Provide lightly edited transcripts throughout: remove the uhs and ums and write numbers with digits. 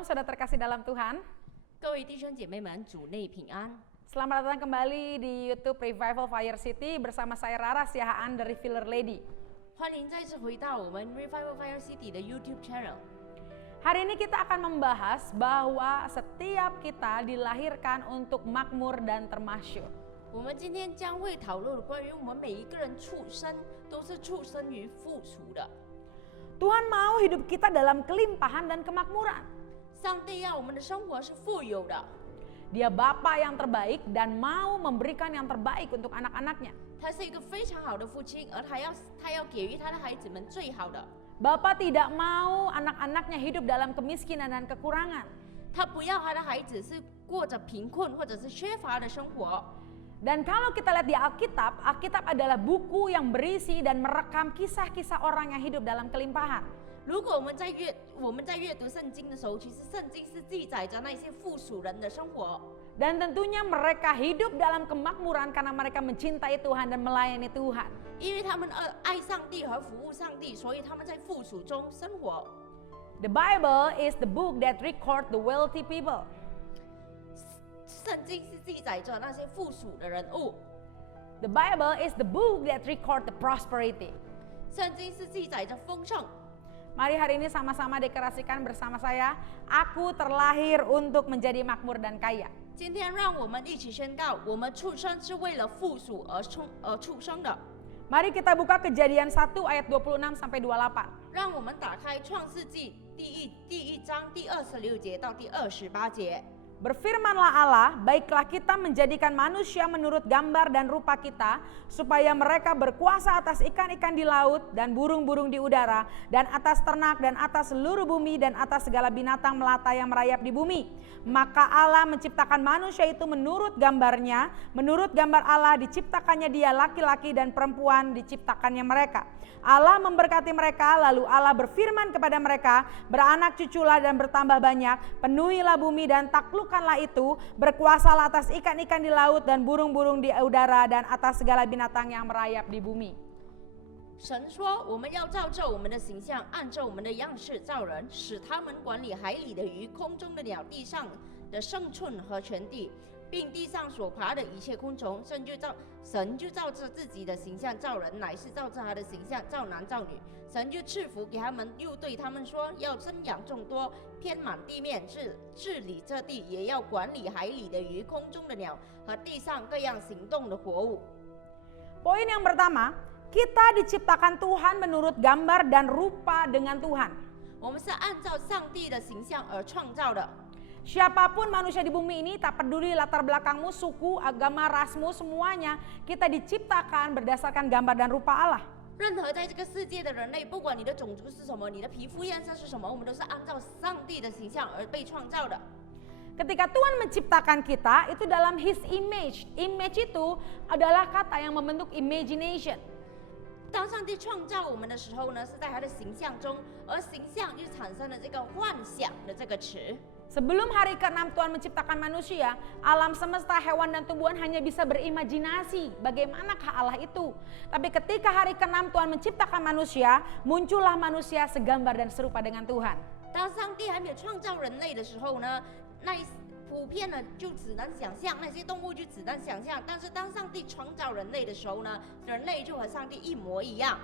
Shalom, saudara terkasih dalam Tuhan. 各位弟兄姐妹们，主内平安。 Selamat datang kembali di YouTube Revival Fire City bersama saya Rara Siahaan dari Filler Lady. 欢迎再次回到我们 Revival Fire City 的 YouTube channel。 Hari ini kita akan membahas bahwa setiap kita dilahirkan untuk makmur dan termasyur. 我们今天将会讨论关于我们每一个人出生都是出生于富足的。 Tuhan mau hidup kita dalam kelimpahan dan kemakmuran. 上帝要我们的生活是富有的， Dia Bapa yang terbaik dan mau memberikan yang terbaik untuk anak-anaknya. 他是一个非常好的父亲，而他要给予他的孩子们最好的。 Bapa tidak mau anak-anaknya hidup dalam kemiskinan dan kekurangan. 他不要他的孩子是过着贫困或者是缺乏的生活。 Dan kalau kita lihat di Alkitab, Alkitab adalah buku yang berisi dan merekam kisah-kisah orang yang hidup dalam kelimpahan. 如果我们在阅读圣经的时候，其实圣经是记载着那些富庶人的生活。 Dan tentunya mereka hidup dalam kemakmuran karena mereka mencintai Tuhan dan melayani Tuhan. 因为他们爱上帝和服务上帝，所以他们在富庶中生活。 The Bible is the book that records the wealthy people. 圣经是记载着那些富庶的人物， The Bible is the book that records the prosperity. 圣经是记载着丰盛。 Mari hari ini sama-sama deklarasikan bersama saya, aku terlahir untuk menjadi makmur dan kaya. 今天让我们一起宣告，我们出生是为了富庶而出生的。 Mari kita buka Kejadian 1 ayat 26 sampai 28. 让我们打开创世纪第一章第26节到第28节。 Berfirmanlah Allah, baiklah kita menjadikan manusia menurut gambar dan rupa kita, supaya mereka berkuasa atas ikan-ikan di laut dan burung-burung di udara, dan atas ternak dan atas seluruh bumi dan atas segala binatang melata yang merayap di bumi. Maka Allah menciptakan manusia itu menurut gambarnya, menurut gambar Allah diciptakannya dia laki-laki dan perempuan diciptakannya mereka. Allah memberkati mereka, lalu Allah berfirman kepada mereka, beranak cuculah dan bertambah banyak, penuhilah bumi dan taklukkanlah itu, berkuasalah atas ikan-ikan di laut dan burung-burung di udara dan atas segala binatang yang merayap di bumi. 神说：“我们要照着我们的形象，按照我们的样式造人，使他们管理海里的鱼、空中的鸟、地上的牲畜和全地，并地上所爬的一切昆虫。神就照着自己的形象造人，乃是照着他的形象造男造女。神就赐福给他们，又对他们说：要生养众多，遍满地面，治理这地，也要管理海里的鱼、空中的鸟和地上各样行动的活物。” Poin yang pertama, kita diciptakan Tuhan menurut gambar dan rupa dengan Tuhan. 我们是按照上帝的形象而创造的。 Siapapun manusia di bumi ini, tak peduli latar belakangmu, suku, agama, rasmu, semuanya kita diciptakan berdasarkan gambar dan rupa Allah. 任何在这个世界的人类，不管你的种族是什么，你的皮肤颜色是什么，我们都是按照上帝的形象而被创造的。 Ketika Tuhan menciptakan kita, itu dalam His image. Image itu adalah kata yang membentuk imagination. 当上帝创造我们的时候呢，是在他的形象中，而形象就产生了这个幻想的这个词。 Sebelum hari ke-6 Tuhan menciptakan manusia, alam semesta, hewan dan tumbuhan hanya bisa berimajinasi bagaimanakah Allah itu. Tapi ketika hari ke-6 Tuhan menciptakan manusia, muncullah manusia segambar dan serupa dengan Tuhan. 当上帝还没有创造人类的时候呢，普遍呢就只能想象，那些动物就只能想象。但是当上帝创造人类的时候呢，人类就和上帝一模一样。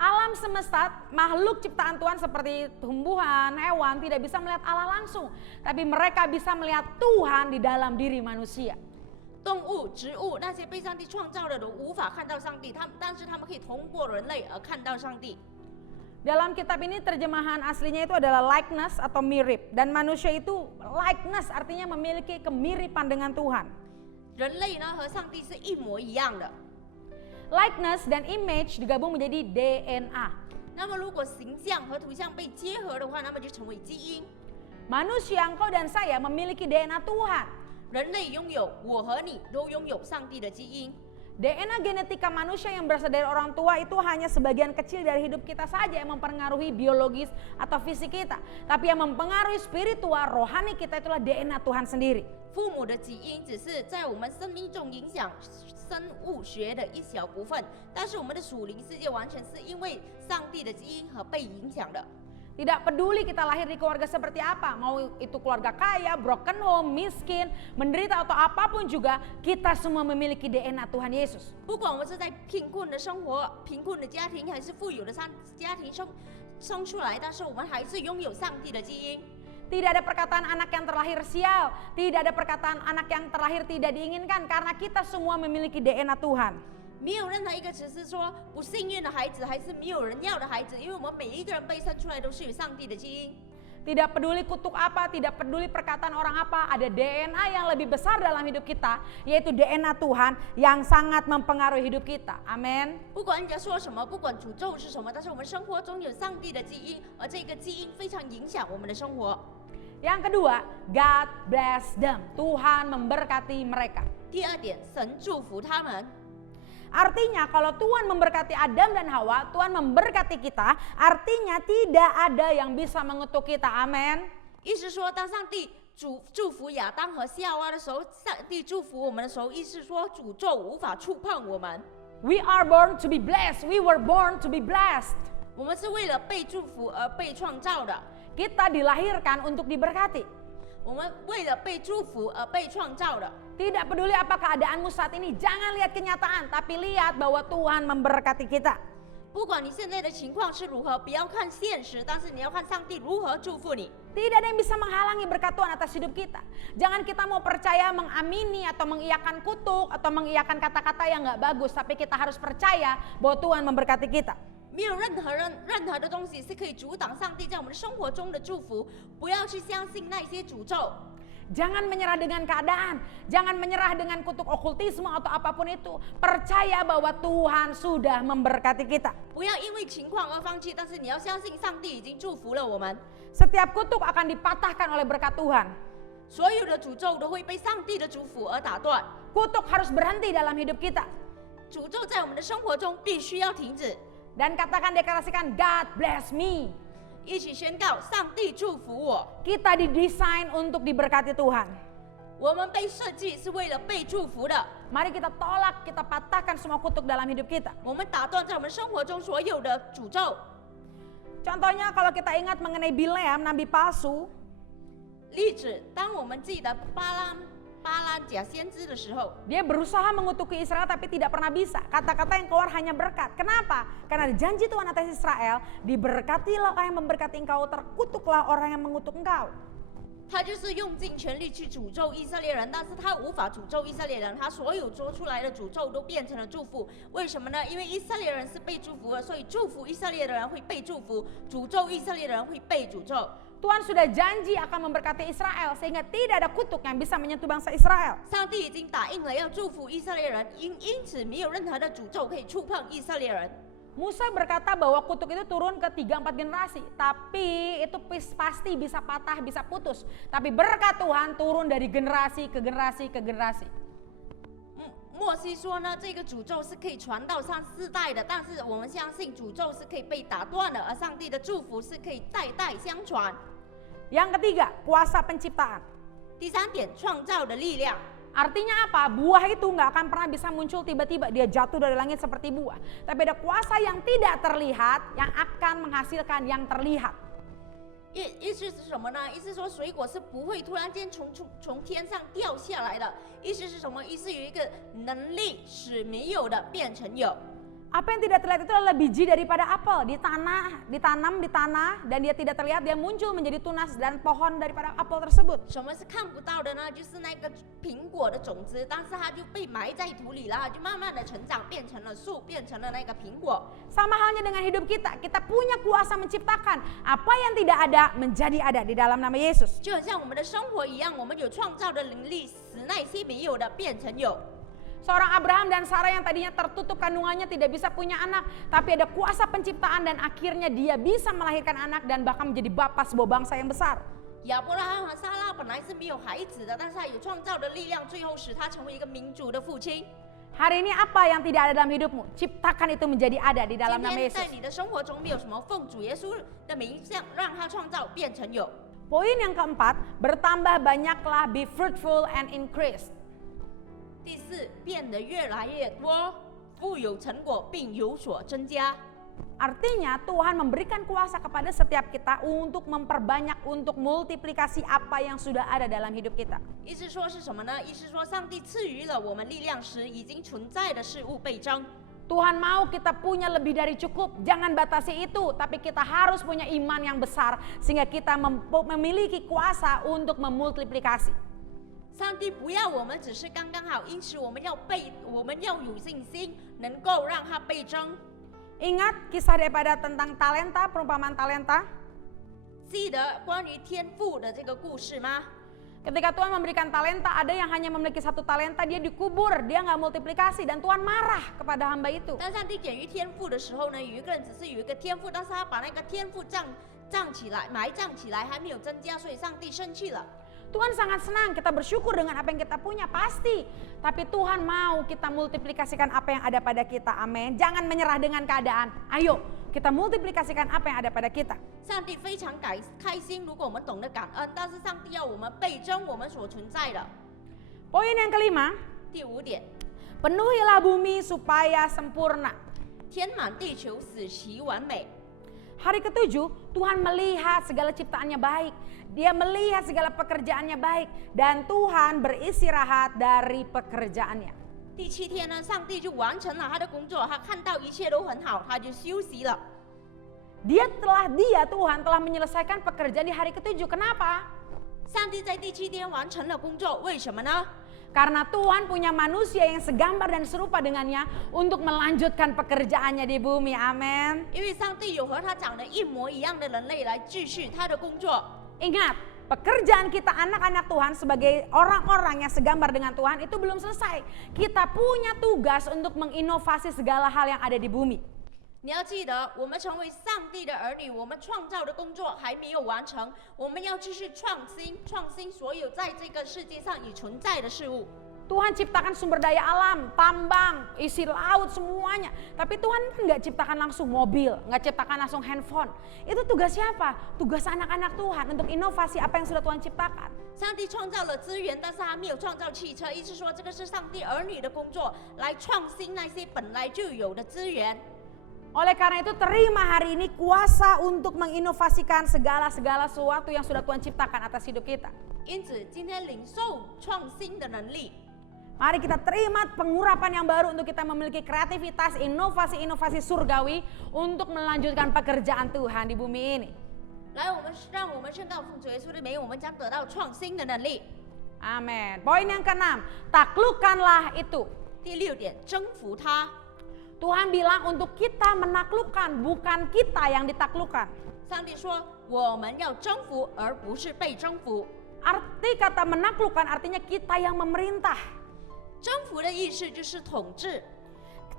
Alam semesta, makhluk ciptaan Tuhan seperti tumbuhan, hewan tidak bisa melihat Allah langsung. Tapi mereka bisa melihat Tuhan di dalam diri manusia. 动物、植物那些被上帝创造的都无法看到上帝，但是他们可以通过人类而看到上帝。 Dalam kitab ini terjemahan aslinya itu adalah likeness atau mirip. Dan manusia itu likeness artinya memiliki kemiripan dengan Tuhan. 人类呢和上帝是一模一样的。 Likeness dan image digabung menjadi DNA. 那么如果形象和图像被结合的话，那么就成为基因。 Manusia, engkau dan saya memiliki DNA Tuhan. 人类拥有，我和你都拥有上帝的基因。 DNA genetika manusia yang berasal dari orang tua itu hanya sebagian kecil dari hidup kita saja yang mempengaruhi biologis atau fisik kita. Tapi yang mempengaruhi spiritual, rohani kita itulah DNA Tuhan sendiri. 父母的基因只是在我们生命中影响生物学的一小部分，但是我们的属灵世界完全是因为上帝的基因和被影响的。Tidak peduli kita lahir di keluarga seperti apa, mau itu keluarga kaya, broken home, miskin, menderita atau apapun juga, kita semua memiliki DNA Tuhan Yesus. 不管我们是在贫困的生活、贫困的家庭，还是富有的家庭生出来，但是我们还是拥有上帝的基因。 Tidak ada perkataan anak yang terlahir sial, tidak ada perkataan anak yang terlahir tidak diinginkan, karena kita semua memiliki DNA Tuhan. 没有任何一个词是说不幸运的孩子，还是没有人要的孩子，因为我们每一个人被生出来都是有上帝的基因。 Tidak peduli kutuk apa, tidak peduli perkataan orang apa, ada DNA yang lebih besar dalam hidup kita, yaitu DNA Tuhan yang sangat mempengaruhi hidup kita. Amin. 不管人家说什么，不管诅咒是什么，但是我们生活中有上帝的基因，而这个基因非常影响我们的生活。 Yang kedua, God bless them. Tuhan memberkati mereka. 第二点，神祝福他们。 Artinya kalau Tuhan memberkati Adam dan Hawa, Tuhan memberkati kita, artinya tidak ada yang bisa mengutuk kita. Amin. 意思说，当上帝祝福亚当和夏娃的时候，上帝祝福我们的时候，意思说诅咒无法触碰我们。 We are born to be blessed. We were born to be blessed. 我们是为了被祝福而被创造的。 Kita dilahirkan untuk diberkati. 我们为了被祝福而被创造的。 Tidak peduli apa keadaanmu saat ini, jangan lihat kenyataan, tapi lihat bahwa Tuhan memberkati kita. 不管你现在的情况是如何，不要看现实，但是你要看上帝如何祝福你。 Tidak ada yang bisa menghalangi berkat Tuhan atas hidup kita. Jangan kita mau percaya mengamini atau mengiyakan kutuk atau mengiyakan kata-kata yang gak bagus, tapi kita harus percaya bahwa Tuhan memberkati kita. 没有任何的东西是可以阻挡上帝在我们的生活中的祝福。不要去相信那些诅咒。 Jangan menyerah dengan keadaan, jangan menyerah dengan kutuk okultisme atau apapun itu. Percaya bahwa Tuhan sudah memberkati kita. 不要因为情况而放弃，但是你要相信上帝已经祝福了我们。 Setiap kutuk akan dipatahkan oleh berkat Tuhan. 所有的诅咒都会被上帝的祝福而打断。 Kutuk harus berhenti dalam hidup kita. 诅咒在我们的生活中必须要停止。 Dan katakan, deklarasikan, God bless me. 一起宣告，上帝祝福我。 Kita didesain untuk diberkati Tuhan. 我们被设计是为了被祝福的。 Mari kita tolak, kita patahkan semua kutuk dalam hidup kita. 我们打断在我们生活中所有的诅咒。 Contohnya kalau kita ingat mengenai Bileam, nabi palsu. 例子，当我们记得巴拉假先知的时候， Dia berusaha mengutuki Israel tapi tidak pernah bisa. Kata-kata yang keluar hanya berkat. Kenapa? Karena ada janji Tuhan atas Israel, diberkatilah orang yang memberkati engkau, terkutuklah orang yang mengutuk engkau. 他就是用尽全力去诅咒以色列人，但是他无法诅咒以色列人，他所有说出来的诅咒都变成了祝福。为什么呢？因为以色列人是被祝福的，所以祝福以色列的人会被祝福，诅咒以色列的人会被诅咒。 Tuhan sudah janji akan memberkati Israel sehingga tidak ada kutuk yang bisa menyentuh bangsa Israel. 上帝已经答应了要祝福以色列人，因此没有任何的诅咒可以触碰以色列人。 Musa berkata bahwa kutuk itu turun ke 3-4 generasi, tapi itu pasti bisa patah, bisa putus. Tapi berkat Tuhan turun dari generasi ke generasi ke generasi. 莫西说呢，这个诅咒是可以传到上4代的，但是我们相信诅咒是可以被打断的，而上帝的祝福是可以代代相传。 Yang ketiga, kuasa penciptaan. 第三点，创造的力量。 Artinya apa? Buah itu nggak akan pernah bisa muncul tiba-tiba dia jatuh dari langit seperti buah. Tapi ada kuasa yang tidak terlihat yang akan menghasilkan yang terlihat. 意思是什么呢？意思说水果是不会突然间从天上掉下来的。意思是什么？意思有一个能力使没有的变成有。 Apa yang tidak terlihat itu adalah biji daripada apel ditanam di tanah dan dia tidak terlihat, dia muncul menjadi tunas dan pohon daripada apel tersebut. 什么是看不到的呢？就是那个苹果的种子，但是它就被埋在土里了，它就慢慢的成长，变成了树，变成了那个苹果。 Sama halnya dengan hidup kita, kita punya kuasa menciptakan apa yang tidak ada menjadi ada di dalam nama Yesus. 就很像我们的生活一样，我们有创造的能力，使那些没有的变成有。 Seorang Abraham dan Sarah yang tadinya tertutup kandungannya tidak bisa punya anak, tapi ada kuasa penciptaan dan akhirnya dia bisa melahirkan anak dan bahkan menjadi bapa sebuah bangsa yang besar. 亚伯拉罕和撒拉本来是没有孩子的，但是他有创造的力量，最后使他成为一个民主的父亲。 Hari ini apa yang tidak ada dalam hidupmu? Ciptakan itu menjadi ada di dalam 今 nama 天在 Yesus. 你的生活中没有什么奉主耶稣的名这样让他创造变成有。 Poin yang keempat, bertambah banyaklah, be fruitful and increase. 第四，变得越来越多，富有成果并有所增加。Artinya Tuhan memberikan kuasa kepada setiap kita untuk memperbanyak, untuk multiplikasi apa yang sudah ada dalam hidup kita. 意思说是什么呢？意思说上帝赐予了我们力量，使已经存在的事物倍增。 Tuhan mau kita punya lebih dari cukup, jangan batasi itu, tapi kita harus punya iman yang besar sehingga kita memiliki kuasa untuk memultiplikasi. 上帝不要我们只是刚刚好，因此我们要有信心，能够让它倍增。 Ingat kisah daripada tentang talenta, perumpamaan talenta? 记得关于天赋的这个故事吗？ Ketika Tuhan memberikan talenta, ada yang hanya memiliki 1 talenta, dia dikubur, dia nggak multiplikasi, dan Tuhan marah kepada hamba itu. 当上帝给予天赋的时候呢，有一个人只是有一个天赋，但是他把那个天赋埋葬起来，还没有增加，所以上帝生气了。 Tuhan sangat senang kita bersyukur dengan apa yang kita punya, pasti. Tapi Tuhan mau kita multiplikasikan apa yang ada pada kita, amin. Jangan menyerah dengan keadaan, ayo kita multiplikasikan apa yang ada pada kita. 上帝非常开心，如果我们懂得感恩，但是上帝要我们倍增我们所存在的。 Poin yang kelima, 第5点， penuhilah bumi supaya sempurna. 填满地球，使其完美。 Hari ke-7, Tuhan melihat segala ciptaannya baik. Dia melihat segala pekerjaannya baik. Dan Tuhan beristirahat dari pekerjaannya. 第7天呢，上帝就完成了他的工作，他看到一切都很好，他就休息了。 Tuhan telah menyelesaikan pekerjaan di hari ke-7. Kenapa? 上帝在第7天完成了工作，为什么呢？ Karena Tuhan punya manusia yang segambar dan serupa dengannya untuk melanjutkan pekerjaannya di bumi. Amin. 因为上帝有和他长得一模一样的人类来继续他的工作。 Ingat, pekerjaan kita anak-anak Tuhan sebagai orang-orang yang segambar dengan Tuhan itu belum selesai. Kita punya tugas untuk menginovasi segala hal yang ada di bumi. 你要记得，我们成为上帝的儿女，我们创造的工作还没有完成，我们要继续创新所有在这个世界上已存在的事物。 Tuhan ciptakan sumber daya alam, tambang, isi laut semuanya. Tapi Tuhan kan nggak ciptakan langsung mobil, nggak ciptakan langsung handphone. Itu tugas siapa? Tugas anak-anak Tuhan untuk inovasi apa yang sudah Tuhan ciptakan. 上帝创造了资源，但是他没有创造汽车，意思说这个是上帝儿女的工作，来创新那些本来就有的资源。 Oleh karena itu terima hari ini kuasa untuk menginovasikan segala sesuatu yang sudah Tuhan ciptakan atas hidup kita. 因此，今天领受创新的能力。 Mari kita terima pengurapan yang baru untuk kita memiliki kreativitas, inovasi-inovasi surgawi untuk melanjutkan pekerjaan Tuhan di bumi ini. 来，让我们宣告奉主耶稣的名，我们将得到创新的能力。 Amin. Poin yang ke-6, taklukkanlah itu. 第6点，征服它。 Tuhan bilang untuk kita menaklukkan, bukan kita yang ditaklukkan. 上帝说，我们要征服，而不是被征服。 Arti kata menaklukkan artinya kita yang memerintah. 征服的意思就是统治。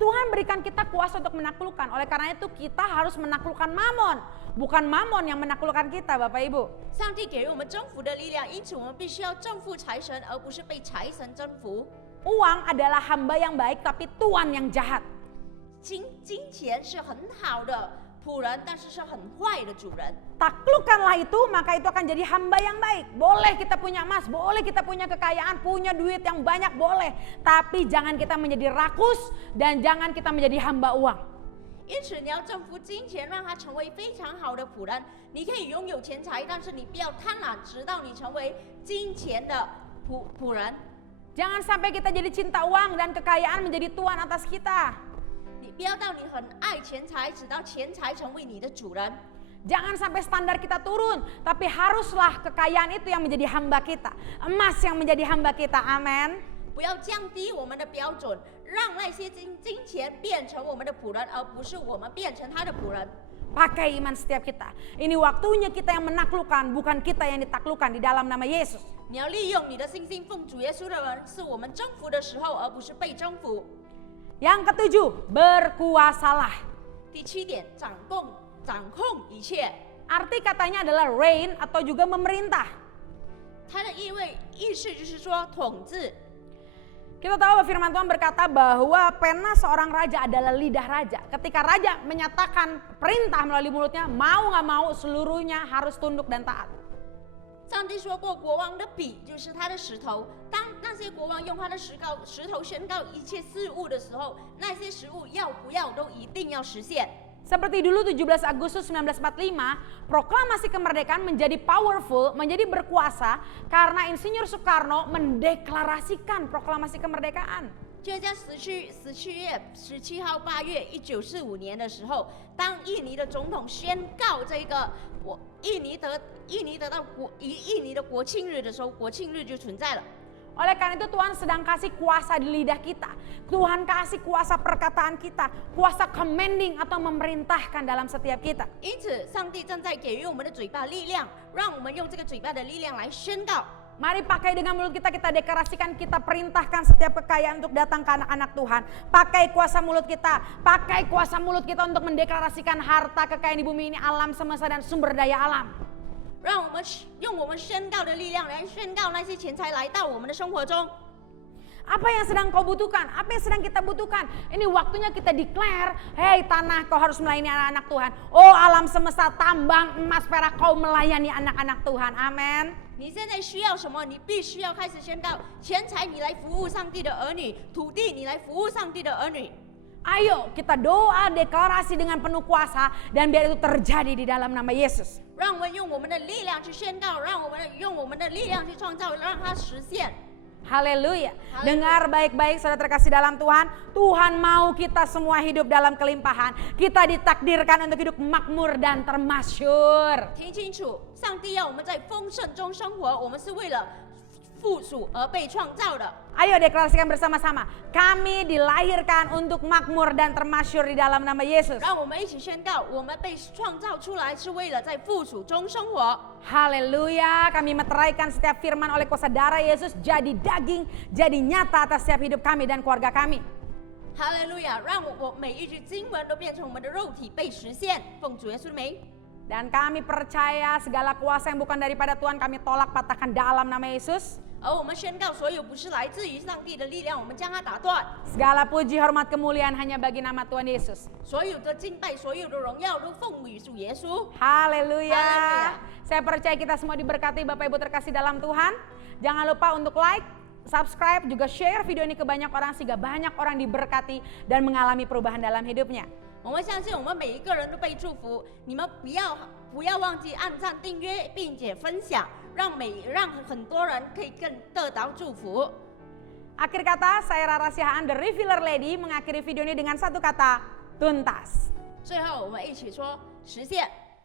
Tuhan berikan kita kuasa untuk menaklukkan. Oleh karena itu kita harus menaklukkan Mamon. Bukan Mamon yang menaklukkan kita, Bapak Ibu. 上帝给予我们征服的力量，因此我们必须要征服财神，而不是被财神征服。 Uang adalah hamba yang baik tapi tuan yang jahat. 金钱是很好的仆人，但是是很坏的主人。 Taklukkanlah itu, maka itu akan jadi hamba yang baik. Boleh kita punya emas, boleh kita punya kekayaan, punya duit yang banyak, boleh. Tapi jangan kita menjadi rakus dan jangan kita menjadi hamba uang. 因此，你要征服金钱，让它成为非常好的仆人。你可以拥有钱财，但是你不要贪婪，直到你成为金钱的仆人。 Jangan sampai kita jadi cinta uang dan kekayaan menjadi tuan atas kita. 你不要到你很爱钱财，直到钱财成为你的主人。 Jangan sampai standar kita turun, tapi haruslah kekayaan itu yang menjadi hamba kita. Emas yang menjadi hamba kita, amin. 不要降低我们的标准，让那些金钱变成我们的仆人，而不是我们变成他的仆人。 Pakai iman setiap kita. Ini waktunya kita yang menaklukkan, bukan kita yang ditaklukkan di dalam nama Yesus. 你要利用你的信心奉主耶稣的人，是我们征服的时候，而不是被征服。 Yang ke-7, berkuasalah. 第7点，掌控一切。 Arti katanya adalah reign atau juga memerintah. 它的意思就是说统治。 Kita tahu bahwa firman Tuhan berkata bahwa pena seorang raja adalah lidah raja. Ketika raja menyatakan perintah melalui mulutnya, mau gak mau seluruhnya harus tunduk dan taat. 上帝说过，国王的笔就是他的石头。当那些国王用他的石头宣告一切事物的时候，那些事物要不要都一定要实现。Seperti dulu 17 Agustus 1945, proklamasi kemerdekaan menjadi powerful, menjadi berkuasa karena Insinyur Soekarno mendeklarasikan proklamasi kemerdekaan. 就像17号8月1945年的时候，当印尼的总统宣告这个印尼的国庆日的时候，国庆日就存在了。 Oleh karena itu Tuhan sedang kasih kuasa di lidah kita. Tuhan kasih kuasa perkataan kita, kuasa commanding atau memerintahkan dalam setiap kita. 因此，上帝正在给予我们的嘴巴力量，让我们用这个嘴巴的力量来宣告。 Mari pakai dengan mulut kita, kita deklarasikan, kita perintahkan setiap kekayaan untuk datang ke anak-anak Tuhan. Pakai kuasa mulut kita untuk mendeklarasikan harta kekayaan di bumi ini, alam semesta dan sumber daya alam. 让我们用我们宣告的力量来宣告那些钱财来到我们的生活中。 Apa yang sedang kau butuhkan? Apa yang sedang kita butuhkan? Ini waktunya kita declare, hei tanah kau harus melayani anak-anak Tuhan. Oh alam semesta, tambang, emas, perak, kau melayani anak-anak Tuhan. Amin. 你现在需要什么？你必须要开始宣告：钱财你来服务上帝的儿女，土地你来服务上帝的儿女。 Ayo kita doa deklarasi dengan penuh kuasa dan biar itu terjadi di dalam nama Yesus. 让我们用我们的力量去宣告，让我们用我们的力量去创造，让它实现。 Haleluya. Dengar baik-baik saudara terkasih dalam Tuhan. Tuhan mau kita semua hidup dalam kelimpahan. Kita ditakdirkan untuk hidup makmur dan termasyur. 听清楚，上帝要我们在丰盛中生活，我们是为了附属而被创造的。 Ayo deklarasikan bersama-sama. Kami dilahirkan untuk makmur dan termasyur di dalam nama Yesus. 让我们一起宣告，我们被创造出来是为了在附属中生活。 Haleluya. Kami meteraikan setiap firman oleh kuasa darah Yesus jadi daging, jadi nyata atas setiap hidup kami dan keluarga kami. 哈利路亚！让我每一句经文都变成我们的肉体被实现，奉主耶稣的名。 Dan kami percaya segala kuasa yang bukan daripada Tuhan kami tolak patahkan dalam nama Yesus. 而我们宣告，所有不是来自于上帝的力量，我们将它打断。 Segala puji hormat kemuliaan hanya bagi nama Tuhan Yesus. 所有的敬拜，所有的荣耀都奉与主耶稣。 Haleluya. Haleluya. Saya percaya kita semua diberkati Bapak Ibu terkasih dalam Tuhan. Jangan lupa untuk like, subscribe, juga share video ini ke banyak orang sehingga banyak orang diberkati dan mengalami perubahan dalam hidupnya. 我们相信，我们每一个人都被祝福。你们不要忘记按赞、订阅，并且分享，让很多人可以更得到祝福。 Akhir kata, saya Rara Sihaan, The Revealer Lady, mengakhiri video ini dengan satu kata, tuntas. 最后，我们一起说实现。